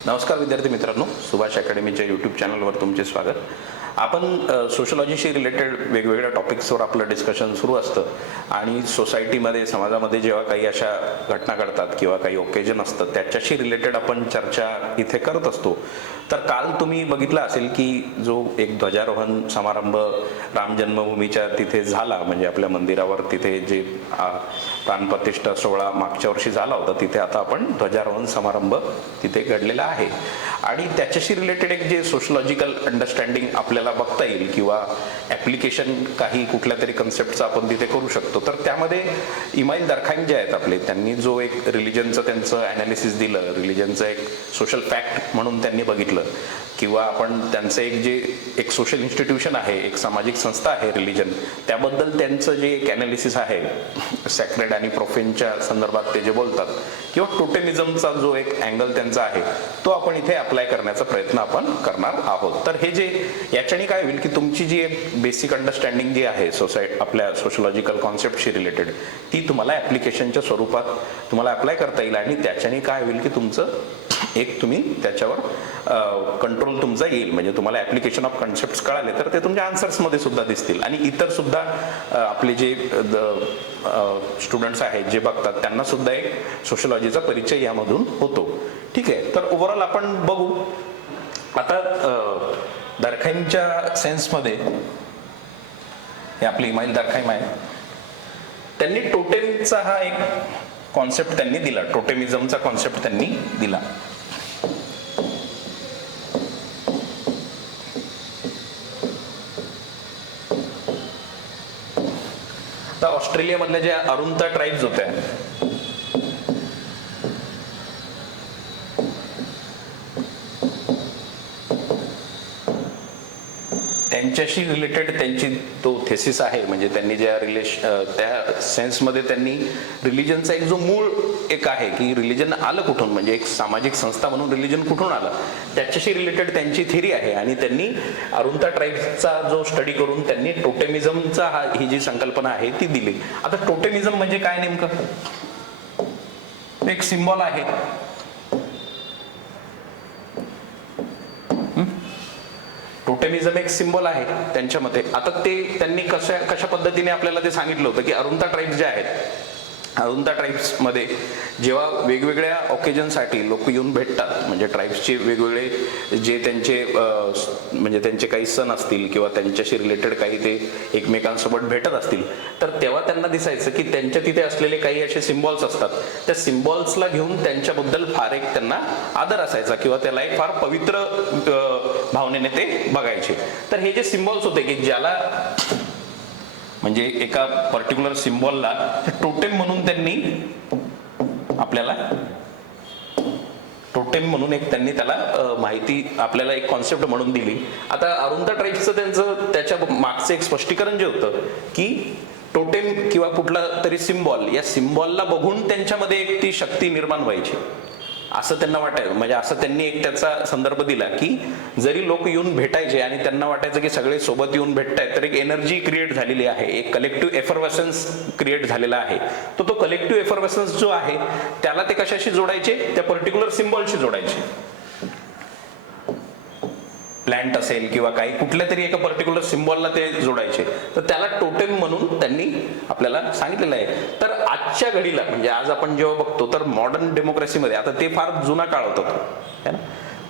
नमस्कार विद्यार्थी मित्रांनो, सुभाष अकॅडमीच्या यूट्यूब चॅनलवर तुमचे स्वागत. आपण सोशलॉजीशी रिलेटेड वेगवेगळ्या टॉपिक्सवर आपलं डिस्कशन सुरू असतं आणि सोसायटीमध्ये समाजामध्ये जेव्हा काही अशा घटना घडतात किंवा काही ओकेजन असतं त्याच्याशी रिलेटेड आपण चर्चा इथे करत असतो. तर काल तुम्ही बघितलं असेल की जो एक ध्वजारोहण समारंभ राम जन्मभूमीच्या तिथे झाला, म्हणजे आपल्या मंदिरावर तिथे जे प्राणप्रतिष्ठा सोहळा मागच्या वर्षी झाला होता, तिथे आता आपण ध्वजारोहण समारंभ तिथे घडलेला आहे. आणि त्याच्याशी रिलेटेड एक जे सोशलॉजिकल अंडरस्टँडिंग आपल्याला बघता येईल किंवा ॲप्लिकेशन काही कुठल्या तरी कन्सेप्टचं आपण तिथे करू शकतो. तर त्यामध्ये इमाईल दरखाईम जे आहेत आपले, त्यांनी जो एक रिलिजनचं त्यांचं ॲनालिसिस दिलं, रिलिजनचं एक सोशल फॅक्ट म्हणून त्यांनी बघितलं, किंवा आपण त्यांचं एक सोशल इन्स्टिट्यूशन आहे, एक सामाजिक संस्था आहे रिलिजन, त्याबद्दल त्यांचं जे एक ॲनालिसिस आहे सॅक्रेड आणि प्रोफेनच्या संदर्भात ते जे बोलतात, किंवा टोटेमिझमचा जो एक अँगल त्यांचा आहे तो आपण इथे अप्लाय करण्याचा प्रयत्न आपण करणार आहोत. तर हे जे याच्याने काय होईल की तुमची जी एक बेसिक अंडरस्टँडिंग जी आहे आपल्या सोशलॉजिकल कॉन्सेप्टशी रिलेटेड, ती तुम्हाला ॲप्लिकेशनच्या स्वरूपात तुम्हाला अप्लाय करता येईल. आणि त्याच्याने काय होईल की तुमचं एक तुम्ही त्याच्यावर कंट्रोल तुमचा येईल. म्हणजे तुम्हाला ॲप्लिकेशन ऑफ कन्सेप्ट्स कळाले तर ते तुमच्या आन्सर्समध्ये सुद्धा दिसतील. आणि इतर सुद्धा आपले जे स्टुडंट्स आहेत जे बघतात त्यांना सुद्धा एक सोशलॉजीचा परिचय यामधून होतो. ठीक आहे, तर ओव्हरऑल आपण बघू आता दरखाईमच्या सेन्समध्ये. हे आपले इमाईल दरखाईम आहे, त्यांनी टोटेमचा हा एक कॉन्सेप्ट त्यांनी दिला, टोटेमिझमचा कॉन्सेप्ट त्यांनी दिला. तर ऑस्ट्रेलियामधल्या ज्या अरुंता ट्राईब्स होत्या, त्यांच्याशी रिलेटेड त्यांची तो थेसिस आहे. म्हणजे त्यांनी ज्या त्या सेन्समध्ये त्यांनी रिलिजनचा एक जो मूळ एक आहे की रिलिजन आलं कुठून, म्हणजे एक सामाजिक संस्था म्हणून रिलिजन कुठून आलं, त्याच्याशी रिलेटेड त्यांची थिअरी आहे. आणि त्यांनी अरुंता ट्राईब्सचा जो स्टडी करून त्यांनी टोटेमिझमचा ही जी संकल्पना आहे ती दिली. आता टोटेमिझम म्हणजे काय नेमकं? एक सिम्बॉल आहे. टोटेमिझम एक सिम्बॉल आहे त्यांच्या मते. आता ते त्यांनी कशा पद्धतीने आपल्याला ते सांगितलं होतं की अरुंता ट्राईब्स जे आहेत, अरुंता ट्राईब्समध्ये जेव्हा वेगवेगळ्या ओकेजनसाठी लोक येऊन भेटतात, म्हणजे ट्राईब्सचे वेगवेगळे जे त्यांचे म्हणजे त्यांचे काही सण असतील किंवा त्यांच्याशी रिलेटेड काही ते एकमेकांसोबत भेटत असतील, तर तेव्हा त्यांना दिसायचं की त्यांच्या तिथे असलेले काही असे सिम्बॉल्स असतात. त्या सिम्बॉल्सला घेऊन त्यांच्याबद्दल फार एक त्यांना आदर असायचा किंवा त्याला एक फार पवित्र भावनेने ते बघायचे. तर हे जे सिम्बॉल्स होते की ज्याला म्हणजे एका पर्टिक्युलर सिम्बॉलला टोटेम म्हणून त्यांनी आपल्याला टोटेम म्हणून एक त्यांनी त्याला माहिती आपल्याला एक कॉन्सेप्ट म्हणून दिली. आता अरुंता ट्राईब्सचं त्यांचं त्याच्या मागचं एक स्पष्टीकरण जे होतं की टोटेम किंवा कुठला तरी सिम्बॉल, या सिम्बॉलला बघून त्यांच्यामध्ये एक ती शक्ती निर्माण व्हायची असं त्यांना वाटायचं. म्हणजे असं त्यांनी एक त्याचा संदर्भ दिला की जरी लोक येऊन भेटायचे आणि त्यांना वाटायचं की सगळे सोबत येऊन भेटतायत, तर एक एनर्जी क्रिएट झालेली आहे, एक कलेक्टिव्ह एफर्वसन्स क्रिएट झालेला आहे. तो कलेक्टिव्ह एफर्वसन्स जो आहे त्याला ते कशाशी जोडायचे? त्या पर्टिक्युलर सिम्बॉलशी जोडायचे. प्लॅन्ट असेल किंवा काही कुठल्या तरी एका पर्टिक्युलर सिम्बॉलला ते जोडायचे. तर त्याला टोटेम म्हणून त्यांनी आपल्याला सांगितलेलं आहे. तर आजच्या घडीला म्हणजे आज आपण जेव्हा बघतो तर मॉडर्न डेमोक्रेसीमध्ये, आता ते फार जुना काळ होता तो,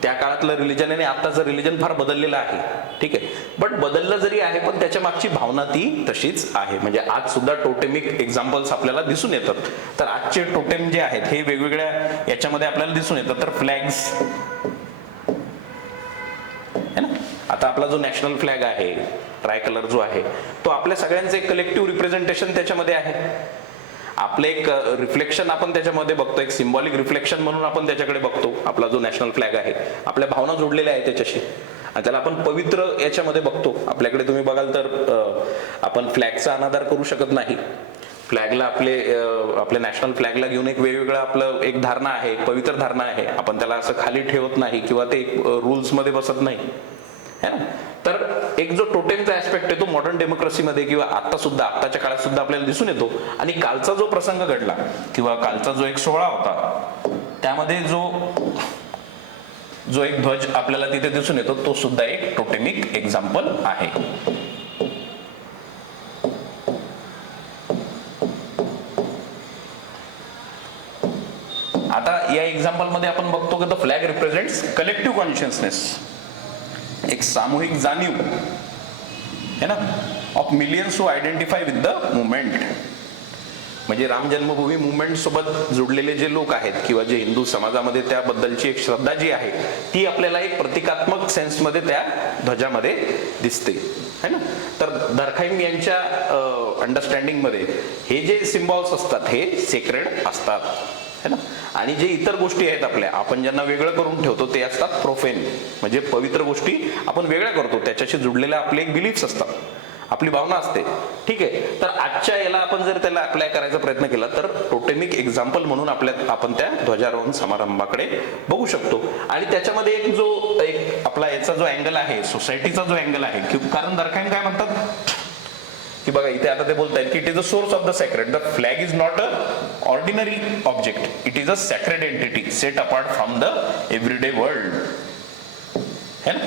त्या काळातलं रिलिजन आणि आताचं रिलिजन फार बदललेलं आहे. ठीक आहे, बट बदललं जरी आहे पण त्याच्या मागची भावना ती तशीच आहे. म्हणजे आज सुद्धा टोटेमिक एक्झाम्पल्स आपल्याला दिसून येतात. तर आजचे टोटेम जे आहेत हे वेगवेगळ्या याच्यामध्ये आपल्याला दिसून येतात. तर फ्लॅग्स है ना, आता आपला जो नॅशनल फ्लॅग आहे, ट्राय कलर जो आहे, तो आपल्या सगळ्यांचं एक कलेक्टिव्ह रिप्रेझेंटेशन त्याच्यामध्ये आहे. आपलं एक रिफ्लेक्शन आपण त्याच्यामध्ये बघतो, एक सिम्बॉलिक रिफ्लेक्शन म्हणून आपण त्याच्याकडे बघतो. आपला जो नॅशनल फ्लॅग आहे आपल्या भावना जोडलेल्या आहे त्याच्याशी, आणि त्याला आपण पवित्र याच्यामध्ये बघतो. आपल्याकडे तुम्ही बघाल तर आपण फ्लॅगचा अनादर करू शकत नाही. फ्लॅगला आपल्या नॅशनल फ्लॅगला घेऊन एक वेगवेगळं आपलं एक धारणा आहे, एक पवित्र धारणा आहे. आपण त्याला असं खाली ठेवत नाही किंवा ते रूल्स मध्ये बसत नाही, है ना. तर एक जो टोटेमचा ऍस्पेक्ट आहे तो मॉडर्न डेमोक्रेसीमध्ये किंवा आता सुद्धा आताच्या काळात सुद्धा आपल्याला दिसून येतो. आणि कालचा जो प्रसंग घडला किंवा कालचा जो एक सोहळा होता त्यामध्ये जो जो एक ध्वज आपल्याला तिथे दिसून येतो तो सुद्धा एक टोटेमिक एक्झाम्पल आहे. आता या एक्झाम्पल मध्ये आपण बघतो की the flag represents collective consciousness, एक सामूहिक जाणीव है ना of millions who identify with the movement. म्हणजे राम जन्मभूमी मुवमेंट सोबत जुडलेले जे लोक आहेत किंवा जे हिंदू समाजामध्ये त्याबद्दलची एक श्रद्धा जी आहे ती आपल्याला एक प्रतिकात्मक सेन्समध्ये त्या ध्वजामध्ये दिसते है ना. तर दर्खाइम यांच्या अंडरस्टँडिंग मध्ये हे जे सिम्बॉल्स असतात हे सेक्रेड असतात है ना. आणि जे इतर गोष्टी आहेत आपल्या आपण ज्यांना वेगळं करून ठेवतो ते असतात प्रोफेन, म्हणजे पवित्र गोष्टी आपण वेगळ्या करतो, त्याच्याशी जुडलेले आपले एक बिलीफ्स असतात, आपली भावना असते. ठीक आहे. तर आजच्या याला आपण जर त्याला अप्लाय करायचा प्रयत्न केला तर टोटेमिक एक्झाम्पल म्हणून आपण त्या ध्वजारोहण समारंभाकडे बघू शकतो. आणि त्याच्यामध्ये एक आपला याचा जो अँगल आहे, सोसायटीचा जो अँगल आहे, कारण दर्खाइम काय म्हणतात की बघा इथे आता ते बोलतायत की it is a source of the sacred. The flag is not a ordinary object, it is a sacred entity set apart from the everyday world है ना.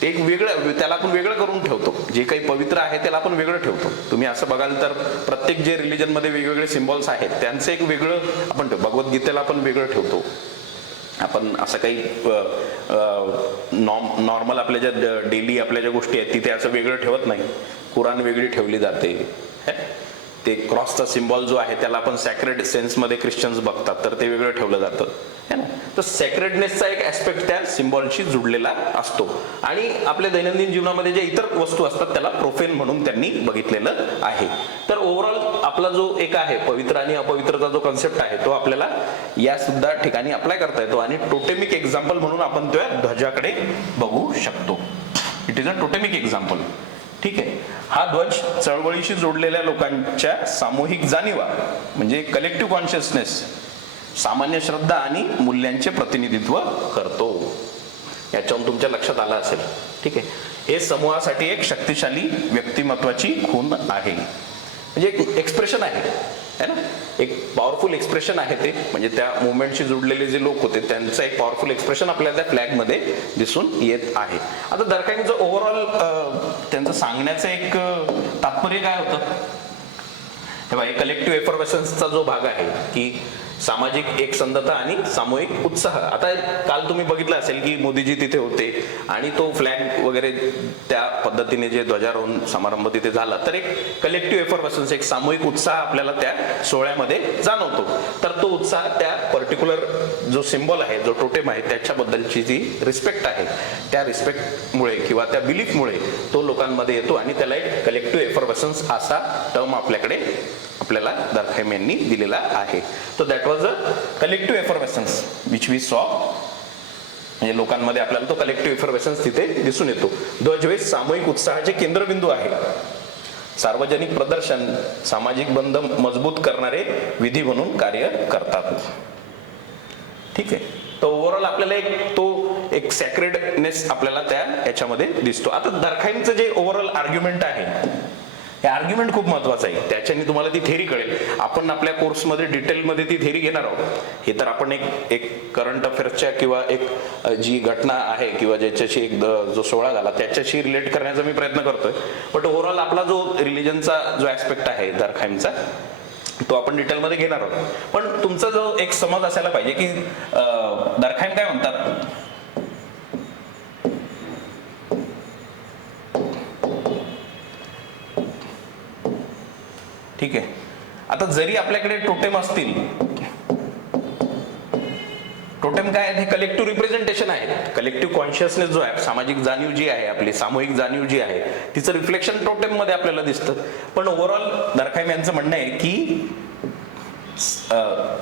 ते एक वेगळं, त्याला आपण वेगळं करून ठेवतो, जे काही पवित्र आहे त्याला आपण वेगळं ठेवतो. तुम्ही असं बघाल तर प्रत्येक जे रिलीजन मध्ये वेगवेगळे सिम्बॉल्स आहेत त्यांचं एक वेगळं आपण भगवद्गीतेला आपण वेगळं ठेवतो. आपण असं काही नॉर्मल आपल्या ज्या डेली आपल्या ज्या गोष्टी आहेत तिथे असं वेगळं ठेवत नाही. कुराण वेगळी ठेवली जाते. ते क्रॉसचा सिम्बॉल जो आहे त्याला आपण सॅक्रेड सेन्समध्ये ख्रिश्चन्स बघतात तर ते वेगळं ठेवलं जातं है ना. तर सॅक्रेडनेसचा एक ऍस्पेक्ट त्या सिम्बॉलशी जुडलेला असतो. आणि आपल्या दैनंदिन जीवनामध्ये जे इतर वस्तू असतात त्याला प्रोफेन म्हणून त्यांनी बघितलेलं आहे. तर ओव्हरऑल आपला जो एक आहे पवित्र आणि अपवित्रचा जो कन्सेप्ट आहे तो आपल्याला या सुद्धा ठिकाणी अप्लाय करता येतो. आणि टोटेमिक एक्झाम्पल म्हणून आपण त्या ध्वजाकडे बघू शकतो. It is a totemic example. ठीक आहे. हा ध्वज चळवळीशी जोडलेल्या लोकांच्या सामूहिक जाणीवा म्हणजे कलेक्टिव्ह कॉन्शियसनेस, सामान्य श्रद्धा आणि मूल्यांचे प्रतिनिधित्व करतो. याच्यावरून तुमच्या लक्षात आलं असेल. ठीक आहे. हे समूहासाठी एक शक्तिशाली व्यक्तिमत्वाची खूण आहे, म्हणजे एक एक्सप्रेशन आहे है ना. एक पॉवरफुल एक्सप्रेशन आहे ते, म्हणजे त्या मुवमेंटशी जुडलेले जे लोक होते त्यांचं एक पॉवरफुल एक्सप्रेशन आपल्याला त्या फ्लॅग मध्ये दिसून येत आहे. आता दर्खाइमचं ओव्हरऑल त्यांचं सांगण्याचं एक तात्पर्य काय होतं तेव्हा एक कलेक्टिव्ह एफर्वेशन्सचा जो भाग आहे की सामाजिक एकसंधता आणि सामूहिक उत्साह. आता काल तुम्ही बघितलं असेल की मोदीजी तिथे होते आणि तो फ्लॅग वगैरे त्या पद्धतीने जे ध्वजारोहण समारंभ तिथे झाला तर एक कलेक्टिव्ह एफर्वेशन्स, एक सामूहिक उत्साह आपल्याला त्या सोहळ्यामध्ये जाणवतो. तर तो उत्साह त्या पर्टिक्युलर जो सिम्बॉल आहे, जो टोटेम आहे त्याच्याबद्दलची जी रिस्पेक्ट आहे त्या रिस्पेक्टमुळे किंवा त्या बिलीफमुळे तो लोकांमध्ये येतो आणि त्याला एक कलेक्टिव्ह एफर्वेशन्स असा टर्म आपल्याला दर्खाइम यांनी दिलेला आहे. तो that was a collective effervescence which we saw. म्हणजे लोकांमध्ये आपल्याला तो कलेक्टिव्ह एफर्वेशन्स तिथे दिसून येतो. ध्वज हे सामूहिक उत्साहाचे केंद्रबिंदू आहे. सार्वजनिक प्रदर्शन सामाजिक बंध मजबूत करणारे विधी म्हणून कार्य करतात. ठीक आहे. तर ओव्हरऑल आपल्याला एक सॅक्रेडनेस आपल्याला त्या याच्यामध्ये दिसतो. आता दर्खाइमचं जे ओव्हरऑल आर्ग्युमेंट आहे हे आर्ग्युमेंट खूप महत्वाचं आहे. त्याच्याने तुम्हाला ती थेरी कळेल. आपण आपल्या कोर्समध्ये डिटेलमध्ये ती थेरी घेणार आहोत. हे तर आपण एक करंट अफेअर्सच्या किंवा एक जी घटना आहे किंवा ज्याच्याशी एक जो सोहळा झाला त्याच्याशी रिलेट करण्याचा मी प्रयत्न करतोय. बट ओव्हरऑल आपला जो रिलिजनचा जो ऍस्पेक्ट आहे दर्खाइमचा तो आपण डिटेलमध्ये घेणार आहोत. पण तुमचा जो एक समज असायला पाहिजे की दर्खाइम काय म्हणतात. ठीक आहे. आता जरी आपल्याकडे टोटेम असतील, टोटेम काय आहे, हे कलेक्टिव्ह रिप्रेझेंटेशन आहे. कलेक्टिव्ह कॉन्शियसनेस जो आहे, सामाजिक जाणीव जी आहे, आपली सामूहिक जाणीव जी आहे तिचं रिफ्लेक्शन टोटेम मध्ये आपल्याला दिसतं. पण ओव्हरऑल दर्खाइम यांचं म्हणणं आहे की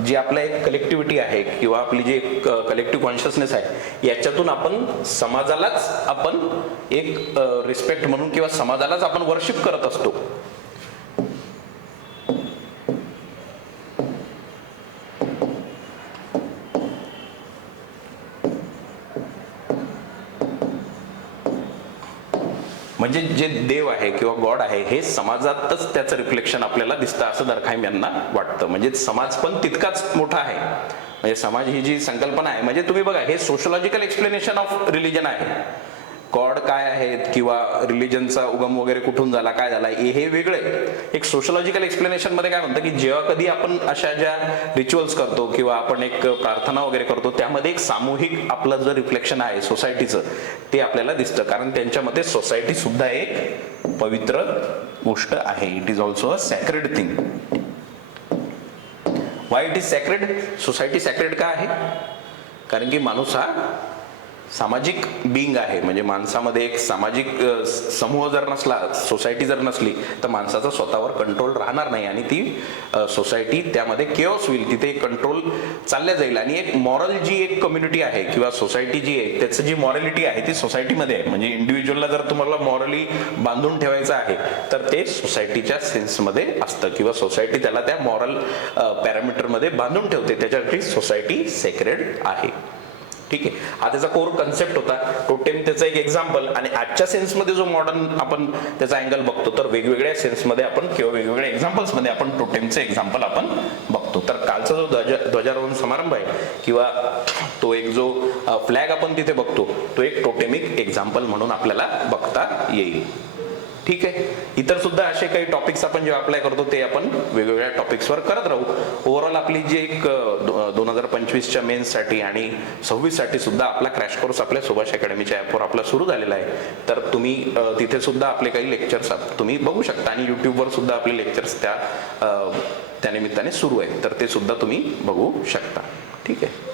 जी आपल्या एक कलेक्टिव्हिटी आहे किंवा आपली जी कलेक्टिव्ह कॉन्शियसनेस आहे याच्यातून आपण समाजालाच आपण एक रिस्पेक्ट म्हणून किंवा समाजालाच आपण वर्शिप करत असतो. म्हणजे जे देव आहे किंवा गॉड आहे हे समाजातच त्याचं रिफ्लेक्शन आपल्याला दिसतं असं दर्खाइम यांना वाटतं. म्हणजे समाज पण तितकाच मोठा आहे म्हणजे समाज ही जी संकल्पना आहे, म्हणजे तुम्ही बघा हे सोशलॉजिकल एक्सप्लेनेशन ऑफ रिलीजन आहे. गॉड काय आहेत किंवा रिलीजनचा उगम वगैरे कुठून झाला, काय झाला, हे वेगळे. एक सोशलॉजिकल एक्सप्लेनेशन मध्ये काय म्हणतं की जेव्हा कधी आपण अशा ज्या रिच्युअल्स करतो किंवा आपण एक प्रार्थना वगैरे करतो, त्यामध्ये एक सामूहिक आपलं जर रिफ्लेक्शन आहे सोसायटीचं, ते आपल्याला दिसतं. कारण त्यांच्या मते सोसायटी सुद्धा एक पवित्र गोष्ट आहे. It is also a sacred thing. Why it is sacred? Society sacred का आहे? कारण की माणूस हा सामाजिक बिंग आहे. म्हणजे माणसामध्ये एक सामाजिक समूह जर नसला, सोसायटी जर नसली, तर माणसाचा स्वतःवर कंट्रोल राहणार नाही आणि ती सोसायटी त्यामध्ये केओस होईल, तिथे कंट्रोल चालल्या जाईल. आणि एक मॉरल जी एक कम्युनिटी आहे किंवा सोसायटी जी आहे, त्याचं जी मॉरॅलिटी आहे ती सोसायटीमध्ये आहे. म्हणजे इंडिव्हिज्युअलला जर तुम्हाला मॉरली बांधून ठेवायचं आहे तर ते सोसायटीच्या सेन्समध्ये असतं किंवा सोसायटी त्याला त्या मॉरल पॅरामीटरमध्ये बांधून ठेवते. त्याच्यासाठी सोसायटी सेक्रेड आहे. ठीक आहे, हा त्याचा कोर कन्सेप्ट होता. टोटेम त्याचं एक एक्झाम्पल. आणि आजच्या सेन्समध्ये जो मॉडर्न आपण त्याचा अँगल बघतो, तर वेगवेगळ्या सेन्समध्ये आपण किंवा वेगवेगळ्या एक्झाम्पल्समध्ये आपण टोटेमचे एक्झाम्पल आपण बघतो. तर कालचा जो ध्वजारोहण समारंभ आहे किंवा तो एक जो फ्लॅग आपण तिथे बघतो, तो एक टोटेमिक एक्झाम्पल म्हणून आपल्याला बघता येईल. ठीक आहे, इतर सुद्धा असे काही टॉपिक्स आपण जे अप्लाय करतो ते आपण वेगवेगळ्या टॉपिक्सवर करत राहू. ओव्हरऑल आपली जी एक 2025च्या मेन्ससाठी आणि 26साठी सुद्धा आपला क्रॅश कोर्स आपल्या सुभाष अकॅडमीच्या ॲपवर आपला सुरू झालेला आहे. तर तुम्ही तिथे सुद्धा आपले काही लेक्चर्स तुम्ही बघू शकता आणि यूट्यूबवर सुद्धा आपले लेक्चर्स त्या निमित्ताने सुरू आहेत, तर ते सुद्धा तुम्ही बघू शकता. ठीक आहे.